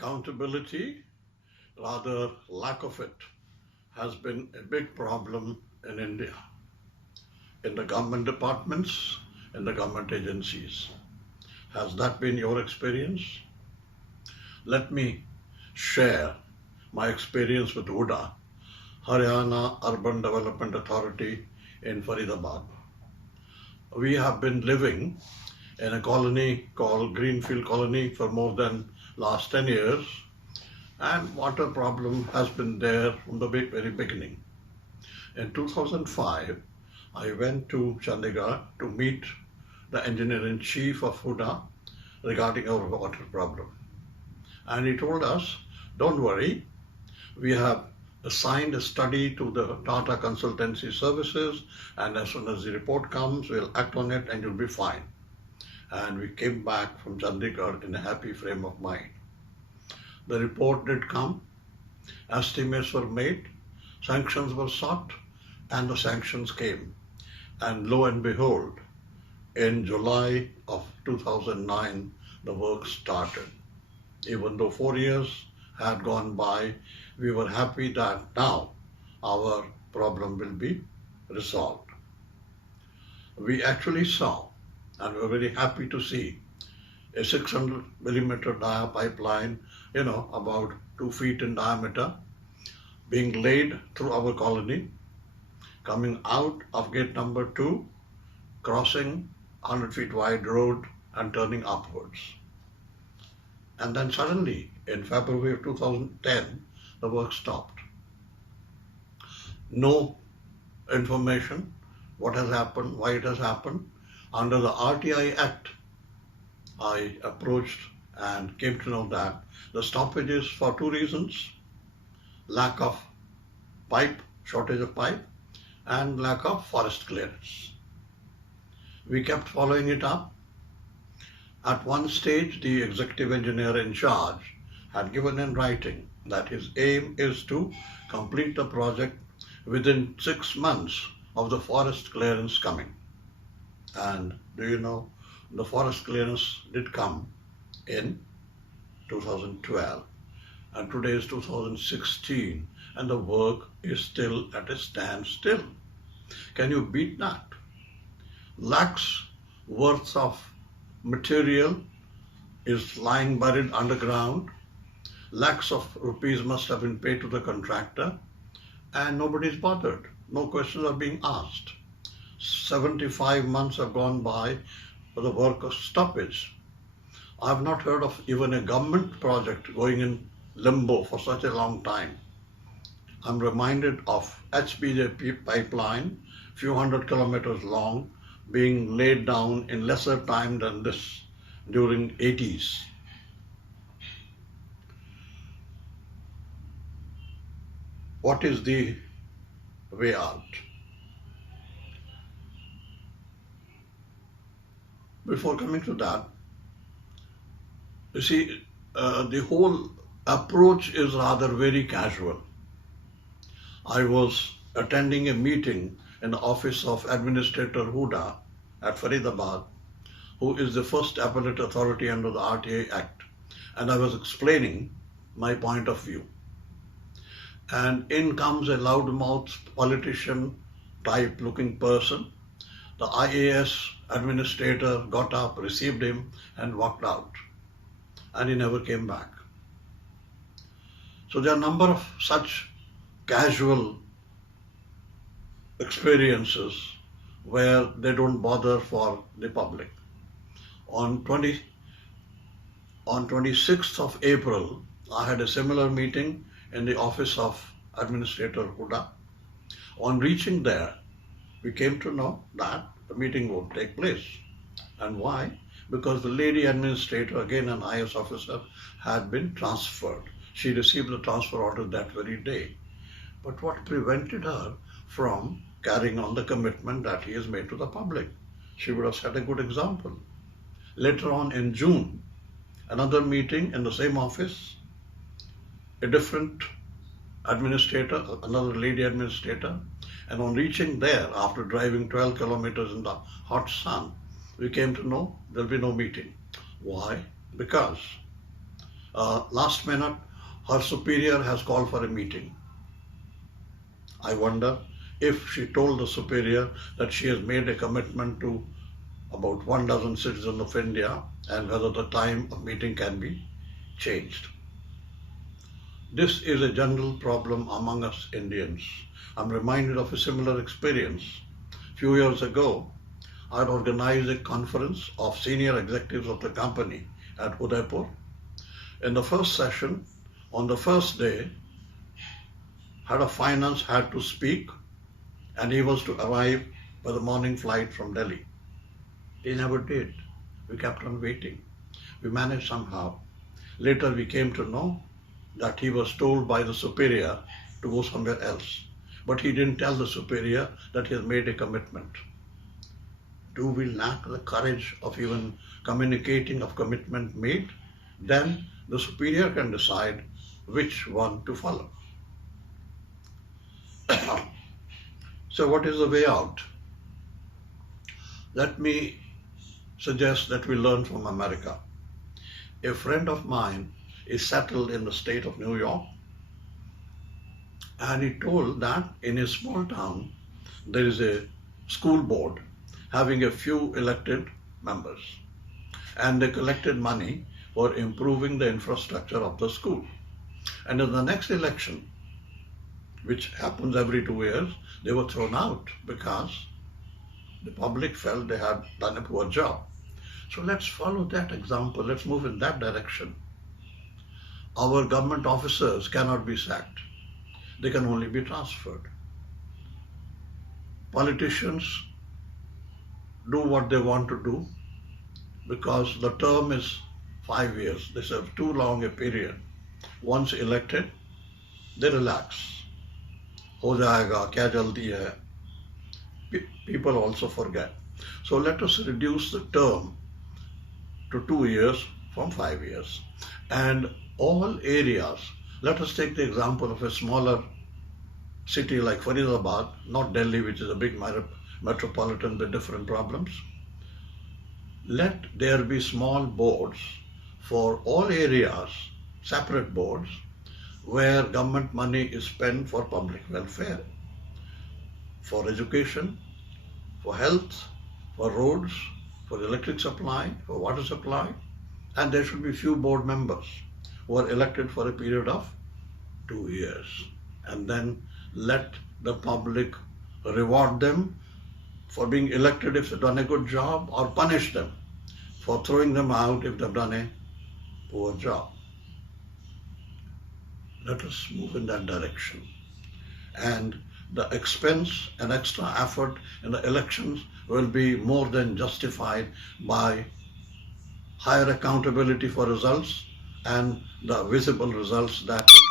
Accountability, rather lack of it, has been a big problem in India, in the government departments, in the government agencies. Has that been your experience? Let me share my experience with Huda, Haryana Urban Development Authority in Faridabad. We have been living in a colony called Greenfield Colony for more than last 10 years, and water problem has been there from the very beginning. In 2005, I went to Chandigarh to meet the engineer-in-chief of Huda regarding our water problem. And he told us, don't worry, we have assigned a study to the Tata Consultancy Services, and as soon as the report comes, we'll act on it and you'll be fine. And we came back from Chandigarh in a happy frame of mind. The report did come, estimates were made, sanctions were sought, and the sanctions came. And lo and behold, in July of 2009, the work started. Even though 4 years had gone by, we were happy that now our problem will be resolved. We actually saw, and we were very happy to see, a 600 millimeter dia pipeline, about 2 feet in diameter, being laid through our colony, coming out of gate number 2, crossing 100 feet wide road and turning upwards. And then suddenly, in February of 2010, the work stopped. No information, what has happened, why it has happened. Under the RTI Act, I approached and came to know that the stoppage is for 2 reasons: lack of pipe, shortage of pipe, and lack of forest clearance. We kept following it up. At one stage, the executive engineer in charge had given in writing that his aim is to complete the project within 6 months of the forest clearance coming. And do you know, the forest clearance did come in 2012, and today is 2016, and the work is still at a standstill. Can you beat that? Lakhs worth of material is lying buried underground. Lakhs of rupees must have been paid to the contractor, and nobody's bothered. No questions are being asked. 75 months have gone by for the work of stoppage. I have not heard of even a government project going in limbo for such a long time. I'm reminded of HPJ pipeline, few hundred kilometers long, being laid down in lesser time than this during 80s. What is the way out? Before coming to that, you see, the whole approach is rather very casual. I was attending a meeting in the office of Administrator Huda at Faridabad, who is the first appellate authority under the RTA Act, and I was explaining my point of view. And in comes a loudmouth politician type looking person. The IAS administrator got up, received him, and walked out. And he never came back. So there are a number of such casual experiences where they don't bother for the public. On 26th of April, I had a similar meeting in the office of Administrator Huda. On reaching there, we came to know that the meeting won't take place. And why? Because the lady administrator, again an IAS officer, had been transferred. She received the transfer order that very day. But what prevented her from carrying on the commitment that he has made to the public? She would have set a good example. Later on in June, another meeting in the same office, a different administrator, another lady administrator, and on reaching there, after driving 12 kilometers in the hot sun, we came to know there'll be no meeting. Why? Because Last minute, her superior has called for a meeting. I wonder if she told the superior that she has made a commitment to about 1 dozen citizens of India and whether the time of meeting can be changed. This is a general problem among us Indians. I'm reminded of a similar experience. A few years ago, I had organized a conference of senior executives of the company at Udaipur. In the first session, on the first day, head of finance had to speak and he was to arrive by the morning flight from Delhi. He never did. We kept on waiting. We managed somehow. Later we came to know that he was told by the superior to go somewhere else. But he didn't tell the superior that he has made a commitment. Do we lack the courage of even communicating of commitment made? Then the superior can decide which one to follow. So what is the way out? Let me suggest that we learn from America. A friend of mine is settled in the state of New York, and he told that in his small town there is a school board having a few elected members, and they collected money for improving the infrastructure of the school. And in the next election, which happens every 2 years, they were thrown out because the public felt they had done a poor job. So let's follow that example. Let's move in that direction. Our government officers cannot be sacked. They can only be transferred. Politicians do what they want to do because the term is 5 years. They serve too long a period. Once elected, they relax. Ho jayega, kya jaldi hai. People also forget. So let us reduce the term to 2 years from 5 years. And all areas, let us take the example of a smaller city like Faridabad, not Delhi, which is a big metropolitan with different problems. Let there be small boards for all areas, separate boards, where government money is spent for public welfare, for education, for health, for roads, for electric supply, for water supply, and there should be few board members who are elected for a period of 2 years. And then let the public reward them for being elected if they've done a good job, or punish them for throwing them out if they've done a poor job. Let us move in that direction. And the expense and extra effort in the elections will be more than justified by higher accountability for results and the visible results that will